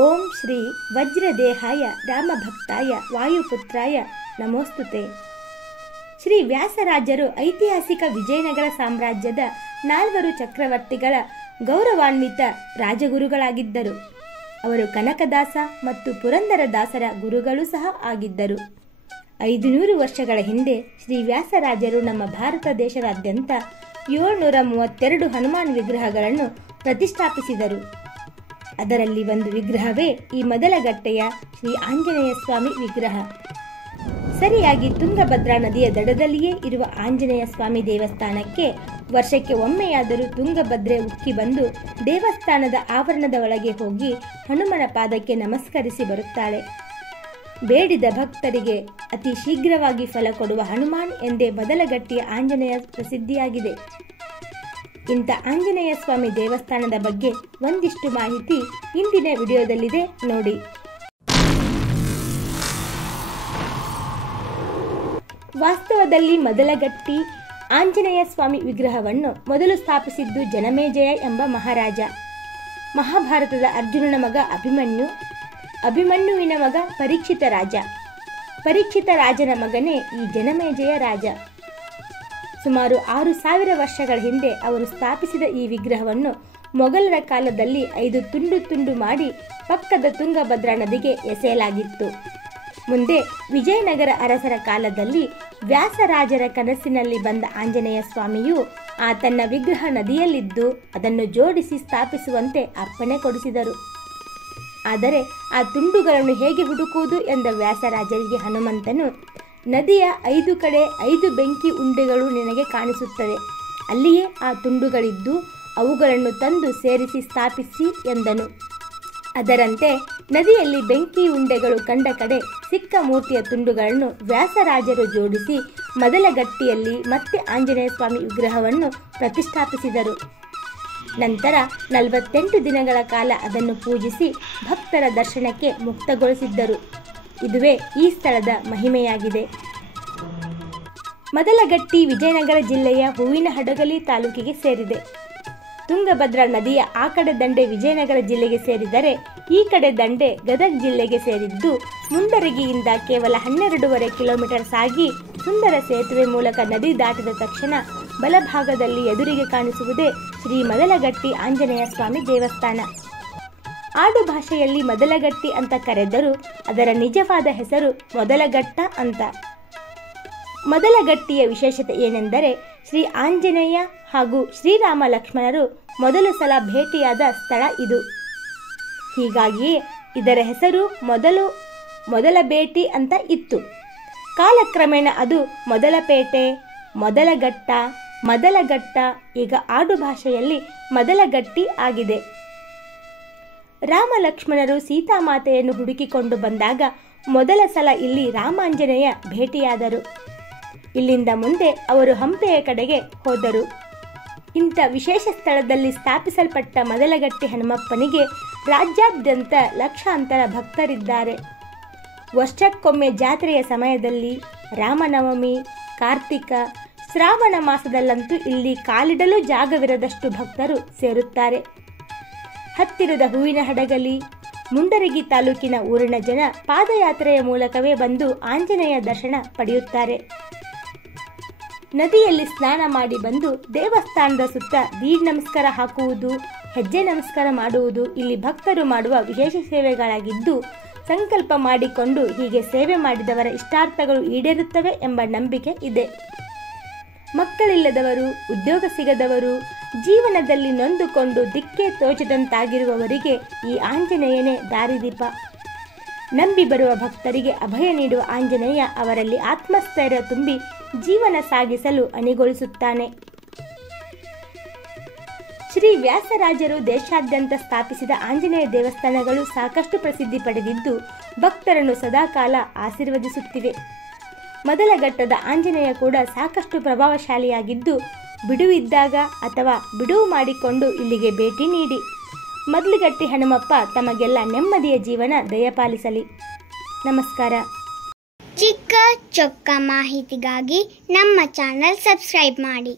ಓಂ ಶ್ರೀ ವಜ್ರದೇಹಾಯ ರಾಮಭಕ್ತಾಯ ವಾಯುಪುತ್ರಾಯ ನಮೋಸ್ತುತೆ. ಶ್ರೀ ವ್ಯಾಸರಾಜರು ಐತಿಹಾಸಿಕ ವಿಜಯನಗರ ಸಾಮ್ರಾಜ್ಯದ 4 ಚಕ್ರವರ್ತಿಗಳ ಗೌರವಾನ್ವಿತ ರಾಜಗುರುಗಳಾಗಿದ್ದರು. ಅವರು ಕನಕದಾಸ ಮತ್ತು ಪುರಂದರದಾಸರ ಗುರುಗಳು ಸಹ ಆಗಿದ್ದರು. 500 ವರ್ಷಗಳ ಹಿಂದೆ ಶ್ರೀ ವ್ಯಾಸರಾಜರು ನಮ್ಮ ಭಾರತ ದೇಶದಾದ್ಯಂತ 732 ಹನುಮಾನ್ ವಿಗ್ರಹಗಳನ್ನು ಪ್ರತಿಷ್ಠಾಪಿಸಿದರು. ಅದರಲ್ಲಿ ಒಂದು ವಿಗ್ರಹವೇ ಈ ಮೊದಲಗಟ್ಟೆಯ ಶ್ರೀ ಆಂಜನೇಯ ಸ್ವಾಮಿ ವಿಗ್ರಹ. ಸರಿಯಾಗಿ ತುಂಗಭದ್ರಾ ನದಿಯ ದಡದಲ್ಲಿಯೇ ಇರುವ ಆಂಜನೇಯ ಸ್ವಾಮಿ ದೇವಸ್ಥಾನಕ್ಕೆ ವರ್ಷಕ್ಕೆ ಒಮ್ಮೆಯಾದರೂ ತುಂಗಭದ್ರೆ ಉಕ್ಕಿ ಬಂದು ದೇವಸ್ಥಾನದ ಆವರಣದ ಒಳಗೆ ಹೋಗಿ ಹನುಮನ ಪಾದಕ್ಕೆ ನಮಸ್ಕರಿಸಿ ಬರುತ್ತಾಳೆ. ಬೇಡಿದ ಭಕ್ತರಿಗೆ ಅತಿ ಶೀಘ್ರವಾಗಿ ಫಲ ಕೊಡುವ ಹನುಮಾನ್ ಎಂದೇ ಮೊದಲಗಟ್ಟಿಯ ಆಂಜನೇಯ ಪ್ರಸಿದ್ಧಿಯಾಗಿದೆ. ಇಂಥ ಆಂಜನೇಯ ಸ್ವಾಮಿ ದೇವಸ್ಥಾನದ ಬಗ್ಗೆ ಒಂದಿಷ್ಟು ಮಾಹಿತಿ ಇಂದಿನ ವಿಡಿಯೋದಲ್ಲಿದೆ ನೋಡಿ. ವಾಸ್ತವದಲ್ಲಿ ಮೊದಲಗಟ್ಟಿ ಆಂಜನೇಯ ಸ್ವಾಮಿ ವಿಗ್ರಹವನ್ನು ಮೊದಲು ಸ್ಥಾಪಿಸಿದ್ದು ಜನಮೇಜಯ ಎಂಬ ಮಹಾರಾಜ. ಮಹಾಭಾರತದ ಅರ್ಜುನನ ಮಗ ಅಭಿಮನ್ಯು, ಅಭಿಮನ್ಯುವಿನ ಮಗ ಪರೀಕ್ಷಿತ ರಾಜ, ಪರೀಕ್ಷಿತ ರಾಜನ ಮಗನೇ ಈ ಜನಮೇಜಯ ರಾಜ. ಸುಮಾರು 6000 ವರ್ಷಗಳ ಹಿಂದೆ ಅವರು ಸ್ಥಾಪಿಸಿದ ಈ ವಿಗ್ರಹವನ್ನು ಮೊಘಲರ ಕಾಲದಲ್ಲಿ 5 ತುಂಡು ಮಾಡಿ ಪಕ್ಕದ ತುಂಗಭದ್ರಾ ನದಿಗೆ ಎಸೆಯಲಾಗಿತ್ತು. ಮುಂದೆ ವಿಜಯನಗರ ಅರಸರ ಕಾಲದಲ್ಲಿ ವ್ಯಾಸರಾಜರ ಕನಸಿನಲ್ಲಿ ಬಂದ ಆಂಜನೇಯ ಸ್ವಾಮಿಯು ತನ್ನ ವಿಗ್ರಹ ನದಿಯಲ್ಲಿದ್ದು ಅದನ್ನು ಜೋಡಿಸಿ ಸ್ಥಾಪಿಸುವಂತೆ ಅಪ್ಪಣೆ ಕೊಡಿಸಿದರು. ಆದರೆ ಆ ತುಂಡುಗಳನ್ನು ಹೇಗೆ ಹುಡುಕುವುದು ಎಂದ ವ್ಯಾಸರಾಜರಿಗೆ ಹನುಮಂತನು, ನದಿಯ 5 ಕಡೆ 5 ಬೆಂಕಿ ಉಂಡೆಗಳು ನಿನಗೆ ಕಾಣಿಸುತ್ತದೆ, ಅಲ್ಲಿಯೇ ಆ ತುಂಡುಗಳಿದ್ದು ಅವುಗಳನ್ನು ತಂದು ಸೇರಿಸಿ ಸ್ಥಾಪಿಸಿ ಎಂದನು. ಅದರಂತೆ ನದಿಯಲ್ಲಿ ಬೆಂಕಿ ಉಂಡೆಗಳು ಕಂಡ ಕಡೆ ಸಿಕ್ಕ ಮೂರ್ತಿಯ ತುಂಡುಗಳನ್ನು ವ್ಯಾಸರಾಜರು ಜೋಡಿಸಿ ಮೊದಲಗಟ್ಟಿಯಲ್ಲಿ ಮತ್ತೆ ಆಂಜನೇಯ ಸ್ವಾಮಿ ವಿಗ್ರಹವನ್ನು ಪ್ರತಿಷ್ಠಾಪಿಸಿದರು. ನಂತರ 48 ದಿನಗಳ ಕಾಲ ಅದನ್ನು ಪೂಜಿಸಿ ಭಕ್ತರ ದರ್ಶನಕ್ಕೆ ಮುಕ್ತಗೊಳಿಸಿದ್ದರು. ಇದುವೇ ಈ ಸ್ಥಳದ ಮಹಿಮೆಯಾಗಿದೆ. ಮೊದಲಗಟ್ಟಿ ವಿಜಯನಗರ ಜಿಲ್ಲೆಯ ಹೂವಿನಹಡಗಲಿ ತಾಲೂಕಿಗೆ ಸೇರಿದೆ. ತುಂಗಭದ್ರಾ ನದಿಯ ಆ ಕಡೆ ದಂಡೆ ವಿಜಯನಗರ ಜಿಲ್ಲೆಗೆ ಸೇರಿದರೆ ಈ ಕಡೆ ದಂಡೆ ಗದಗ ಜಿಲ್ಲೆಗೆ ಸೇರಿದ್ದು, ಮುಂಡರಗಿಯಿಂದ ಕೇವಲ 12.5 ಕಿಲೋಮೀಟರ್ ಸಾಗಿ ಸುಂದರ ಸೇತುವೆ ಮೂಲಕ ನದಿ ದಾಟಿದ ತಕ್ಷಣ ಬಲಭಾಗದಲ್ಲಿ ಎದುರಿಗೆ ಕಾಣಿಸುವುದೇ ಶ್ರೀ ಮೊದಲಗಟ್ಟಿ ಆಂಜನೇಯ ಸ್ವಾಮಿ ದೇವಸ್ಥಾನ. ಆಡು ಭಾಷೆಯಲ್ಲಿ ಮೊದಲಗಟ್ಟಿ ಅಂತ ಕರೆದರೂ ಅದರ ನಿಜವಾದ ಹೆಸರು ಮೊದಲಘಟ್ಟ ಅಂತ. ಮೊದಲಗಟ್ಟಿಯ ವಿಶೇಷತೆ ಏನೆಂದರೆ ಶ್ರೀ ಆಂಜನೇಯ ಹಾಗೂ ಶ್ರೀರಾಮ ಲಕ್ಷ್ಮಣರು ಮೊದಲ ಸಲ ಭೇಟಿಯಾದ ಸ್ಥಳ ಇದು. ಹೀಗಾಗಿಯೇ ಇದರ ಹೆಸರು ಮೊದಲ ಭೇಟಿ ಅಂತ ಇತ್ತು. ಕಾಲಕ್ರಮೇಣ ಅದು ಮೊದಲಪೇಟೆ, ಮೊದಲಘಟ್ಟ, ಮೊದಲಘಟ್ಟ, ಈಗ ಆಡು ಭಾಷೆಯಲ್ಲಿ ಮೊದಲಗಟ್ಟಿ ಆಗಿದೆ. ರಾಮ ಲಕ್ಷ್ಮಣರು ಸೀತಾಮಾತೆಯನ್ನು ಹುಡುಕಿಕೊಂಡು ಬಂದಾಗ ಮೊದಲ ಸಲ ಇಲ್ಲಿ ರಾಮಾಂಜನೇಯ ಭೇಟಿಯಾದರು. ಇಲ್ಲಿಂದ ಮುಂದೆ ಅವರು ಹಂಪೆಯ ಕಡೆಗೆ ಹೋದರು. ಇಂಥ ವಿಶೇಷ ಸ್ಥಳದಲ್ಲಿ ಸ್ಥಾಪಿಸಲ್ಪಟ್ಟ ಮೊದಲಗಟ್ಟಿ ಹನುಮಪ್ಪನಿಗೆ ರಾಜ್ಯಾದ್ಯಂತ ಲಕ್ಷಾಂತರ ಭಕ್ತರಿದ್ದಾರೆ. ವರ್ಷಕ್ಕೊಮ್ಮೆ ಜಾತ್ರೆಯ ಸಮಯದಲ್ಲಿ, ರಾಮನವಮಿ, ಕಾರ್ತಿಕ, ಶ್ರಾವಣ ಮಾಸದಲ್ಲಂತೂ ಇಲ್ಲಿ ಕಾಲಿಡಲು ಜಾಗವಿರದಷ್ಟು ಭಕ್ತರು ಸೇರುತ್ತಾರೆ. ಹತ್ತಿರದ ಹೂವಿನಹಡಗಲಿ, ಮುಂಡರಗಿ ತಾಲೂಕಿನ ಊರಿನ ಜನ ಪಾದಯಾತ್ರೆಯ ಮೂಲಕವೇ ಬಂದು ಆಂಜನೇಯ ದರ್ಶನ ಪಡೆಯುತ್ತಾರೆ. ನದಿಯಲ್ಲಿ ಸ್ನಾನ ಮಾಡಿ ಬಂದು ದೇವಸ್ಥಾನದ ಸುತ್ತ ದೀಡ್ ನಮಸ್ಕಾರ ಹಾಕುವುದು, ಹೆಜ್ಜೆ ನಮಸ್ಕಾರ ಮಾಡುವುದು ಇಲ್ಲಿ ಭಕ್ತರು ಮಾಡುವ ವಿಶೇಷ ಸೇವೆಗಳಾಗಿದ್ದು, ಸಂಕಲ್ಪ ಮಾಡಿಕೊಂಡು ಹೀಗೆ ಸೇವೆ ಮಾಡಿದವರ ಇಷ್ಟಾರ್ಥಗಳು ಈಡೇರುತ್ತವೆ ಎಂಬ ನಂಬಿಕೆ ಇದೆ. ಮಕ್ಕಳಿಲ್ಲದವರು, ಉದ್ಯೋಗ ಸಿಗದವರು, ಜೀವನದಲ್ಲಿ ನೊಂದುಕೊಂಡು ದಿಕ್ಕೆ ತೋಚದಂತಾಗಿರುವವರಿಗೆ ಈ ಆಂಜನೇಯನೇ ದಾರಿದೀಪ. ನಂಬಿ ಬರುವ ಭಕ್ತರಿಗೆ ಅಭಯ ನೀಡುವ ಆಂಜನೇಯ ಅವರಲ್ಲಿ ಆತ್ಮಸ್ಥೈರ್ಯ ತುಂಬಿ ಜೀವನ ಸಾಗಿಸಲು ಅಣಿಗೊಳಿಸುತ್ತಾನೆ. ಶ್ರೀ ವ್ಯಾಸರಾಜರು ದೇಶಾದ್ಯಂತ ಸ್ಥಾಪಿಸಿದ ಆಂಜನೇಯ ದೇವಸ್ಥಾನಗಳು ಸಾಕಷ್ಟು ಪ್ರಸಿದ್ಧಿ ಪಡೆದಿದ್ದು ಭಕ್ತರನ್ನು ಸದಾಕಾಲ ಆಶೀರ್ವದಿಸುತ್ತಿವೆ. ಮೊದಲಘಟ್ಟದ ಆಂಜನೇಯ ಕೂಡ ಸಾಕಷ್ಟು ಪ್ರಭಾವಶಾಲಿಯಾಗಿದ್ದು, ಬಿಡುವಿದ್ದಾಗ ಅಥವಾ ಬಿಡುವು ಮಾಡಿಕೊಂಡು ಇಲ್ಲಿಗೆ ಭೇಟಿ ನೀಡಿ. ಮೊದಲಗಟ್ಟಿ ಹನುಮಪ್ಪ ತಮಗೆಲ್ಲ ನೆಮ್ಮದಿಯ ಜೀವನ ದಯಪಾಲಿಸಲಿ. ನಮಸ್ಕಾರ. ಚಿಕ್ಕ ಚೊಕ್ಕ ಮಾಹಿತಿಗಾಗಿ ನಮ್ಮ ಚಾನೆಲ್ ಸಬ್ಸ್ಕ್ರೈಬ್ ಮಾಡಿ.